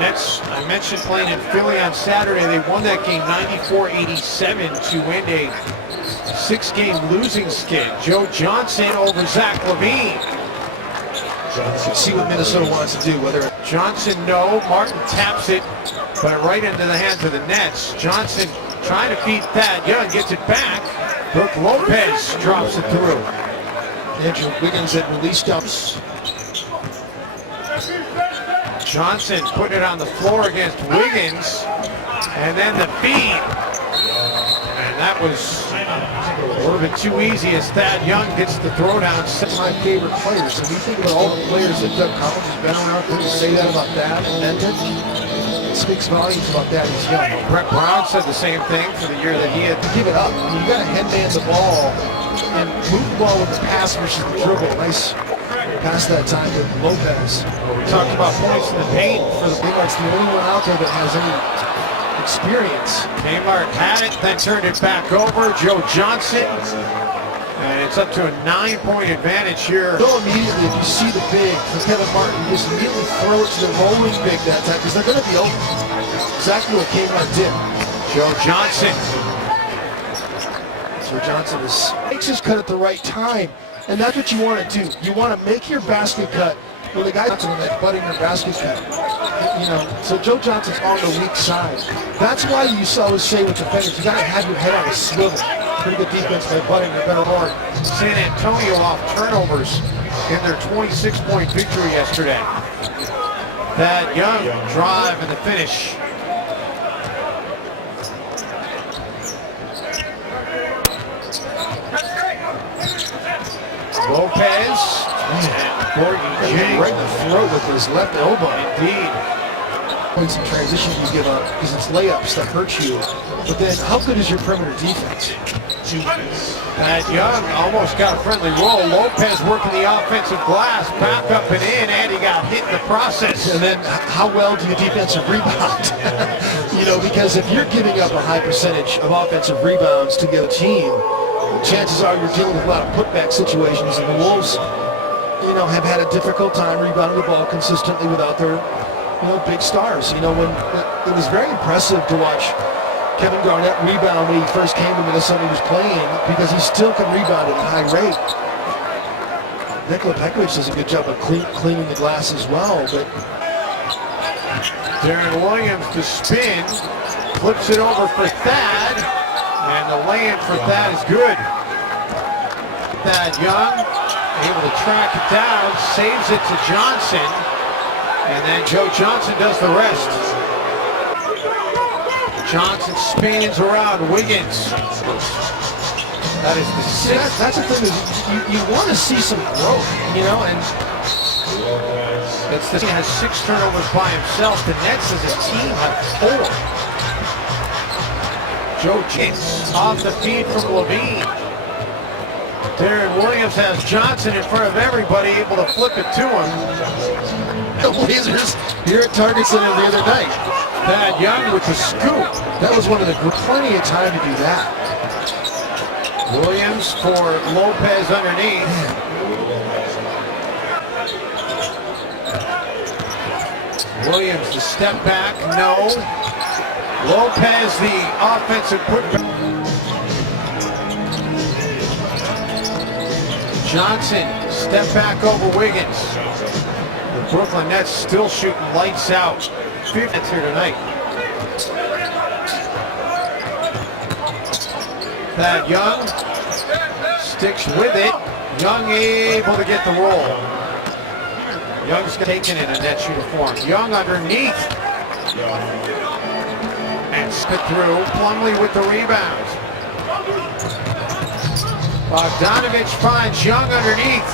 Nets, I mentioned playing in Philly on Saturday. They won that game 94-87 to end a 6-game losing skid. Joe Johnson over Zach LaVine. Let's see what Minnesota wants to do. Whether Johnson, no. Martin taps it, but right into the hands of the Nets. Johnson trying to beat Thad Young, gets it back. Brook Lopez drops it through. Andrew Wiggins had released ups. Johnson putting it on the floor against Wiggins, and then the feed. And that was a little bit too easy as Thad Young gets the throwdown. My favorite players. And you think about all the players that Doug Collins has been around, to say that about Thad and meant it speaks volumes about Thad. He's young. Brett Brown said the same thing for the year that he had. Give it up. I mean, you got to headman the ball and move the ball with the pass versus the dribble. Nice pass that time to Lopez. We talked about points in the paint for the Kmart's the only one out there that has any experience. Kmart had it, then turned it back over. Joe Johnson. And it's up to a 9-point advantage here. Go immediately if you see the big for Kevin Martin. You just immediately throw it to the rolling big that time because they're going to be open. Exactly what Kmart did. Joe Johnson. So Johnson makes his cut at the right time. And that's what you want to do. You want to make your basket cut when the guy's on that butting your basket cut. You know, so Joe Johnson's on the weak side. That's why you always say with defenders, you got to have your head on a swivel. Pretty good defense by butting the better mark. San Antonio off turnovers in their 26-point victory yesterday. Thad Young drive and the finish. Lopez, right in the throat with his left elbow. Indeed. Points in transition you give up because it's layups that hurt you. But then, how good is your perimeter defense? Thad Young almost got a friendly roll. Lopez working the offensive glass, back up and in, and he got hit in the process. And then, how well do you defensive rebound? You know, because if you're giving up a high percentage of offensive rebounds to the other team, chances are you're dealing with a lot of putback situations, and the Wolves, you know, have had a difficult time rebounding the ball consistently without their, you know, big stars. You know, when it was very impressive to watch Kevin Garnett rebound when he first came to Minnesota. He was playing because he still can rebound at a high rate. Nikola Pekovic does a good job of cleaning the glass as well. But Darren Williams to spin, flips it over for Thad, and the lay-in for Thad is good. Thad Young able to track it down, saves it to Johnson, and then Joe Johnson does the rest. Johnson spins around Wiggins. That is the sixth. That's the thing is you want to see some growth, you know, and he has 6 turnovers by himself. The Nets as a team have 4. Joe Johnson off the feed from LaVine. Darren Williams has Johnson in front of everybody, able to flip it to him. The Blazers here at Target Center the other night. Thad Young with the scoop. That was one of the plenty of time to do that. Williams for Lopez underneath. Williams the step back, no. Lopez the offensive putback. Johnson step back over Wiggins. The Brooklyn Nets still shooting lights out. 5 minutes here tonight. Thad Young sticks with it. Young able to get the roll. Young's taken in a Nets uniform. Young underneath. And spit through. Plumlee with the rebound. Bogdanovich finds Young underneath.